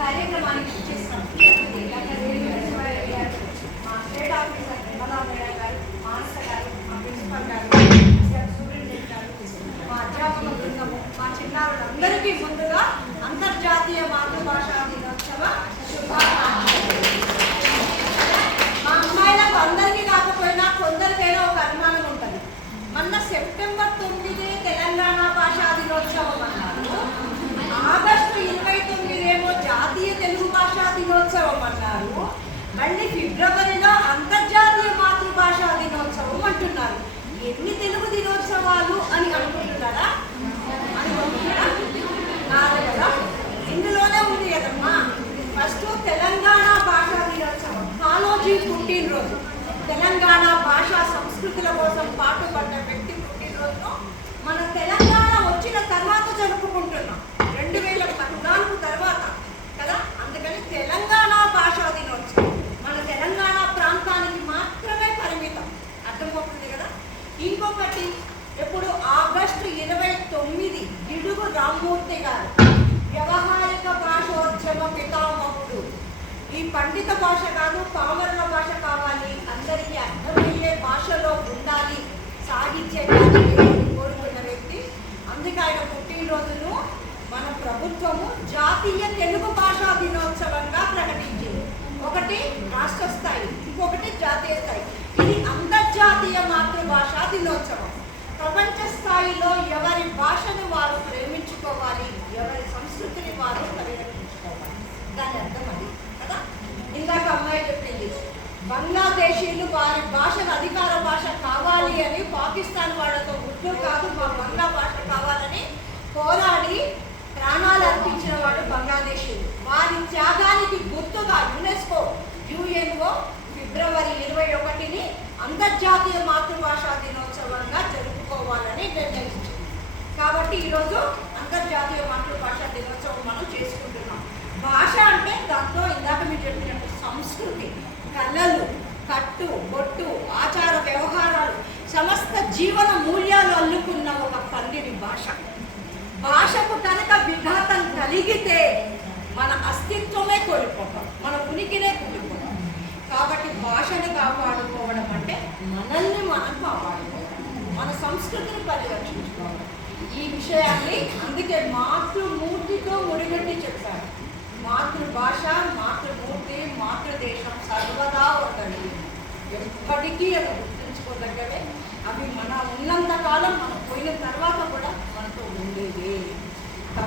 కార్యక్రమానికి ఇచ్చేస్తాం. మా స్టేట్ ఆఫీసర్ నిర్మలా మేడం గారు, మానస గారు, మా ప్రిన్సిపల్ గారు, సూపరింటెండెంట్ గారు, మా అధ్యాపక బృందము, మా చిన్నారులందరికీ ముందుగా అంతర్జాతీయ మాతృభాషా దినోత్సవ శుభాకాంక్షలు. మా అమ్మాయిలకు అందరికీ కాకపోయినా కొందరికైనా ఒక అనుమానం ఉంటుంది. మొన్న సెప్టెంబర్ 9 తెలంగాణ భాషా దినోత్సవం అన్నారు, ఆగస్టు 29 ఏమో జాతీయ తెలుగు భాషా దినోత్సవం అన్నారు, మళ్ళీ ఫిబ్రవరిలో అంతర్జాతీయ మాతృభాషా దినోత్సవం అంటున్నారు. ఎన్ని తెలుగు దినోత్సవాలు అని అనుకుంటున్నారా? కాదు కదా, ఇందులోనే ఉంది కదమ్మా. ఫస్ట్ తెలంగాణ భాషా దినోత్సవం, కాళోజీ పుట్టినరోజు, తెలంగాణ భాషా సంస్కృతుల కోసం పాటుపడ్డ వ్యక్తి పుట్టినరోజును మన తెలంగాణ వచ్చిన తర్వాత జరుపుకుంటున్నాం, 2014 తర్వాత కదా. అందుకని తెలంగాణ భాషా దినోత్సవం మన తెలంగాణ ప్రాంతానికి మాత్రమే పరిమితం, అర్థమవుతుంది కదా. ఇంకొకటి, ఎప్పుడు ఆగస్టు 29 గిడుగు రామ్మూర్తి గారు వ్యవహారిక భాషోద్యమ పితామహుడు. ఈ పండిత భాష కాదు, పామరుల భాష కావాలి, అందరికీ అర్థమయ్యే భాషలో ఉండాలి, సాగించే కోరుకున్న వ్యక్తి. అందుకే ఆయన పుట్టినరోజును మన ప్రభుత్వము జాతీయ తెలుగు భాషా దినోత్సవంగా ప్రకటించింది. ఒకటి రాష్ట్ర స్థాయి, ఇంకొకటి జాతీయ స్థాయి. ఇది అంతర్జాతీయ మాతృభాషా దినోత్సవం. ప్రపంచ స్థాయిలో ఎవరి భాషను వారు ప్రేమించుకోవాలి, ఎవరి సంస్కృతిని వారు పరిరక్షించుకోవాలి, దాని అర్థం అది కదా. ఇందాక అమ్మాయి చెప్పింది, బంగ్లాదేశీలు వారి భాషను అధికార భాష కావాలి అని పాకిస్తాన్ వాళ్ళతో ఉర్దూ కాదు మా బంగ్లా భాష కావాలని పోరాడి ప్రాణాలు అర్పించిన వాడు బంగ్లాదేశీలు. వారి త్యాగానికి గుర్తుగా యునెస్కో యుఎన్ఓ ఫిబ్రవరి 21ని అంతర్జాతీయ మాతృభాషా దినోత్సవంగా జరుపుకోవాలని నిర్ణయించింది. కాబట్టి ఈరోజు అంతర్జాతీయ మాతృభాషా దినోత్సవం మనం చేసుకుంటున్నాం. భాష అంటే దాంట్లో ఇందాక మీరు చెప్పినట్టు సంస్కృతి, కళలు, కట్టు బొట్టు, ఆచార వ్యవహారాలు, సమస్త జీవన మూల్యాలు అల్లుకున్న ఒక పండిని భాష. భాషకు కనుక విఘాతం కలిగితే మన అస్తిత్వమే కోల్పోతాం, మన ఉనికినే కోల్పోతాం. కాబట్టి భాషను కాపాడుకోవడం అంటే మనల్ని మనం కాపాడుకోవడం, మన సంస్కృతిని పరిరక్షించుకోవడం. ఈ విషయాన్ని అందుకే మాతృమూర్తితో ముడిగట్టి చెప్పారు. మాతృభాష, మాతృమూర్తి, మాతృదేశం సర్వదా ఒకటి, ఎప్పటికీ అవి గుర్తుంచుకోదగ్గవే. అవి మన ఉన్నంత కాలం, మనం పోయిన తర్వాత కూడా మనతో ఉండేది.